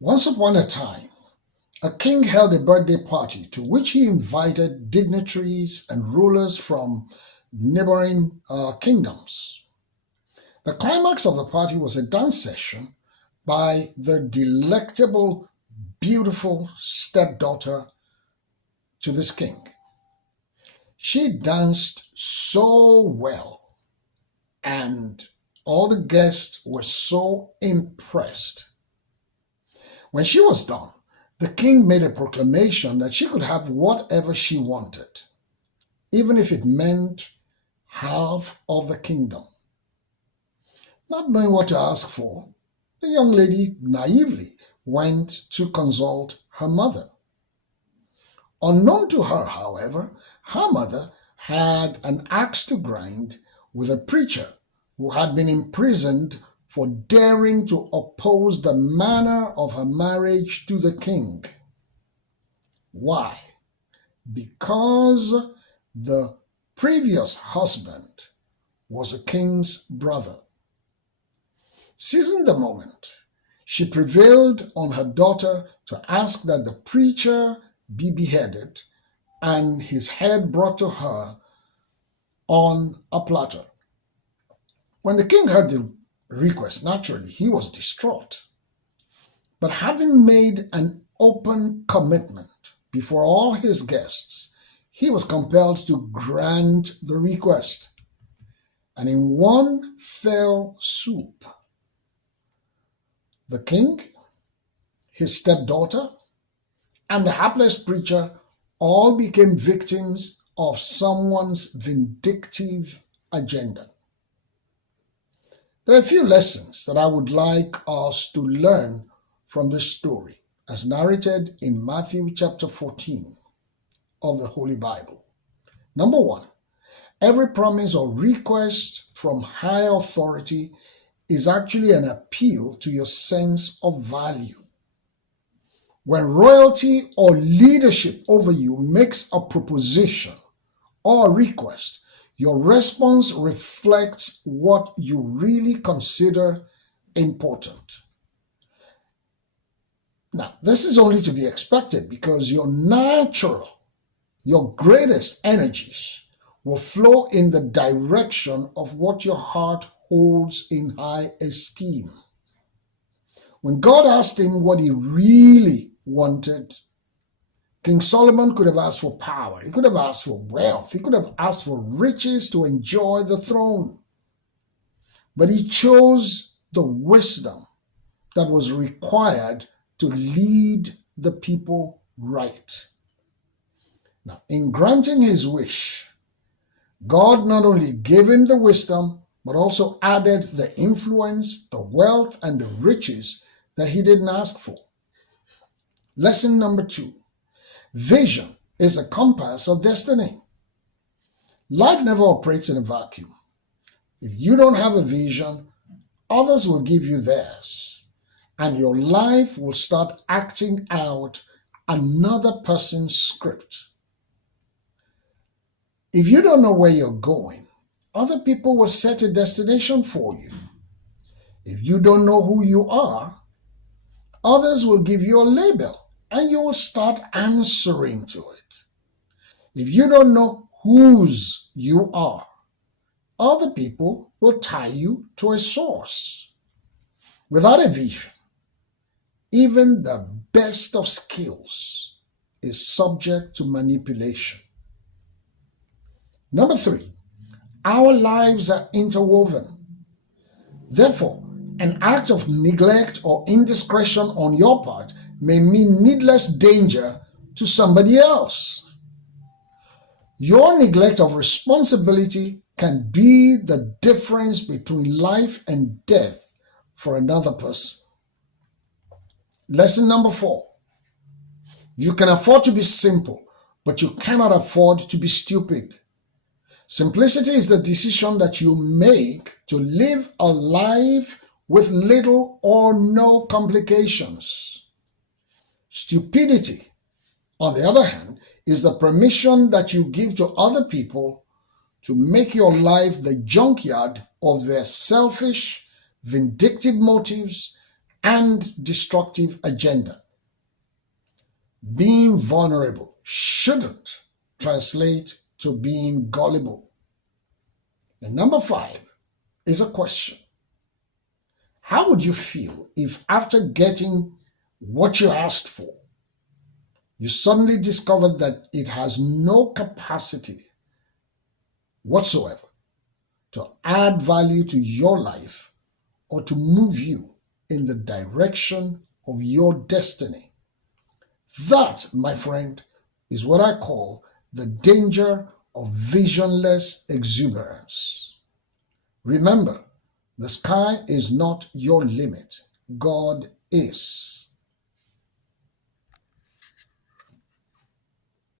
Once upon a time, a king held a birthday party to which he invited dignitaries and rulers from neighboring kingdoms. The climax of the party was a dance session by the delectable, beautiful stepdaughter to this king. She danced so well, and all the guests were so impressed. When she was done, the king made a proclamation that she could have whatever she wanted, even if it meant half of the kingdom. Not knowing what to ask for, the young lady naively went to consult her mother. Unknown to her, however, her mother had an axe to grind with a preacher who had been imprisoned for daring to oppose the manner of her marriage to the king. Why? Because the previous husband was a king's brother. Seizing the moment, she prevailed on her daughter to ask that the preacher be beheaded and his head brought to her on a platter. When the king heard the request, naturally, he was distraught. But having made an open commitment before all his guests, he was compelled to grant the request. And in one fell swoop, the king, his stepdaughter, and the hapless preacher all became victims of someone's vindictive agenda. There are a few lessons that I would like us to learn from this story, as narrated in Matthew chapter 14 of the Holy Bible. Number one, every promise or request from higher authority is actually an appeal to your sense of value. When royalty or leadership over you makes a proposition or a request, your response reflects what you really consider important. Now, this is only to be expected because your greatest energies will flow in the direction of what your heart holds in high esteem. When God asked him what he really wanted, King Solomon could have asked for power, he could have asked for wealth, he could have asked for riches to enjoy the throne. But he chose the wisdom that was required to lead the people right. Now, in granting his wish, God not only gave him the wisdom, but also added the influence, the wealth, and the riches that he didn't ask for. Lesson number two. Vision is a compass of destiny. Life never operates in a vacuum. If you don't have a vision, others will give you theirs, and your life will start acting out another person's script. If you don't know where you're going, other people will set a destination for you. If you don't know who you are, others will give you a label and you will start answering to it. If you don't know whose you are, other people will tie you to a source. Without a vision, even the best of skills is subject to manipulation. Number three, our lives are interwoven. Therefore, an act of neglect or indiscretion on your part may mean needless danger to somebody else. Your neglect of responsibility can be the difference between life and death for another person. Lesson number four. You can afford to be simple, but you cannot afford to be stupid. Simplicity is the decision that you make to live a life with little or no complications. Stupidity, on the other hand, is the permission that you give to other people to make your life the junkyard of their selfish, vindictive motives and destructive agenda. Being vulnerable shouldn't translate to being gullible. And number 5 is a question. How would you feel if after getting what you asked for, you suddenly discovered that it has no capacity whatsoever to add value to your life or to move you in the direction of your destiny? That, my friend, is what I call the danger of visionless exuberance. Remember, the sky is not your limit. God is.